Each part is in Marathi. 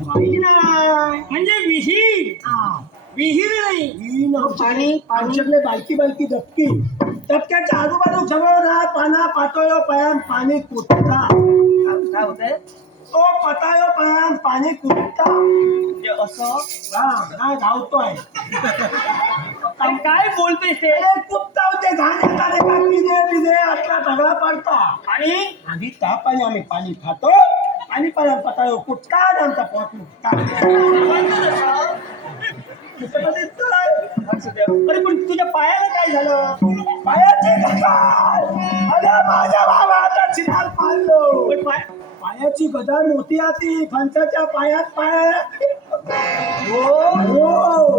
बाई नाही म्हणजे विहीर. हा. विहीर नाही. ही ना आमच्याकडे बालकी बालकी डबकी डबक्याच्या आजूबाजू जवळ ना पाना पातळ पयान पाणी कुठता काय होतंय तो पताळ पयान पाणी कुठता म्हणजे असं. हा काय धावतोय आणि काय बोलतोय ते. अरे कुठता होते घाण एखादे का पिणे पिणे असला सगळा पडता आणि आधी त्या पाणी आम्ही पाणी खातो आणि परत पताळ कुठता आमचा पोट मुठता अरे पण तुझ्या पायाला काय झालं. पायाची गजाल अरे माझ्या भावाचा चिनार पाडलो पण पाय पायाची गजाल मोठी आती फणसाच्या पायात पाय हो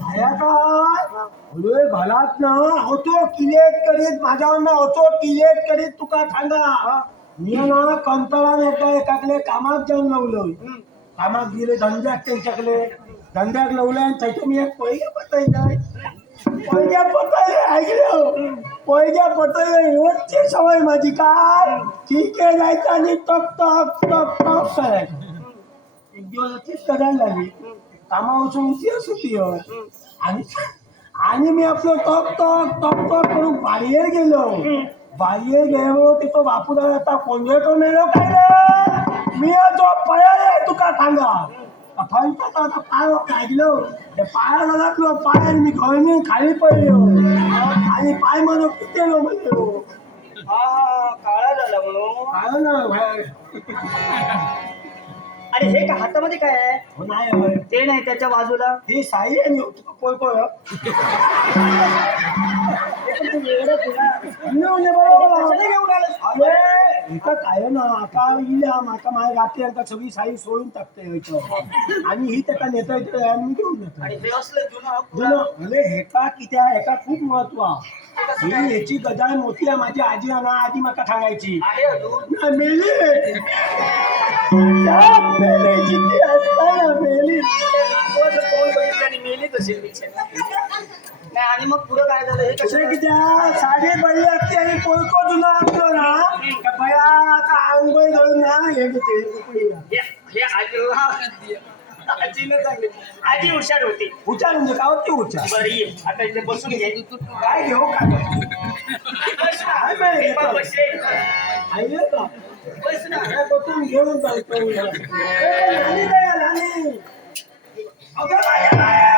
पाया काय होय घालात ना होतो किलेट करीत माझ्यावर होतो किलेट करीत तुका सांगा मी ना कंटाळा येतो एकाकडे कामात जाऊन लावलं कामात गेले धंद्यात त्यांच्याकडे धंद्यात लावलं आणि त्याच्या मी एक पहिल्या पटायचं पहिल्या पटायला ऐकलं पहिल्या पटायला एवढची सवय माझी काय ठीक आहे जायचं आणि टक टक टक टक करायचं एक दिवस अशीच करायला लागली कामावरून सुटी आणि आणि मी आपलं टक टक टक टक करून बाहेर गेलो बाहेर गेलो तिथं बापूला आता कोणत्या मेलो काय रे मी जो पळाय तुका सांगा फणसाचा आता पाय काढलं ते पायाला लागलो पायाने मी घळणी खाली पडलो आणि पाय म्हणून पिटेलो म्हणलो हा काळा झाला म्हणून. काय ना बाहेर अरे हे का हातामध्ये काय आहे. हो नाही होय. ते नाही त्याच्या बाजूला. हे साई आणि कोय कोय काय ना आता इल्या माका माझ्या रात्री आता सगळी साई सोडून टाकते आणि ही त्याचा नेता येते आणि मी घेऊन येतो आणि हे असलं जुनं म्हणजे हेका कित्या हेका खूप महत्व ही याची गजाल मोठी आहे माझी आजी ना आजी माका सांगायची आहे अजून. ना मेली मेली जिथे असताना मेली कोण बघितलं आणि मेली तशी. नाही आणि मग पुढं काय झालं हे कसे कसं. की त्या साडी बळी असते आणि कोळको जुना असतो ना का बया आता आंघोळ घालून ना हे घेते हे आजीने सांगितलं. आजी हुशार होती. उचार म्हणजे काय होती उचार बरी ये आता इथे बसून घे. काय घेऊ काय काय माहिती बस, बस, ये. आईले का बस ना. काय बसून घेऊन जायचं नानी रे नानी अगं बाया, बाया.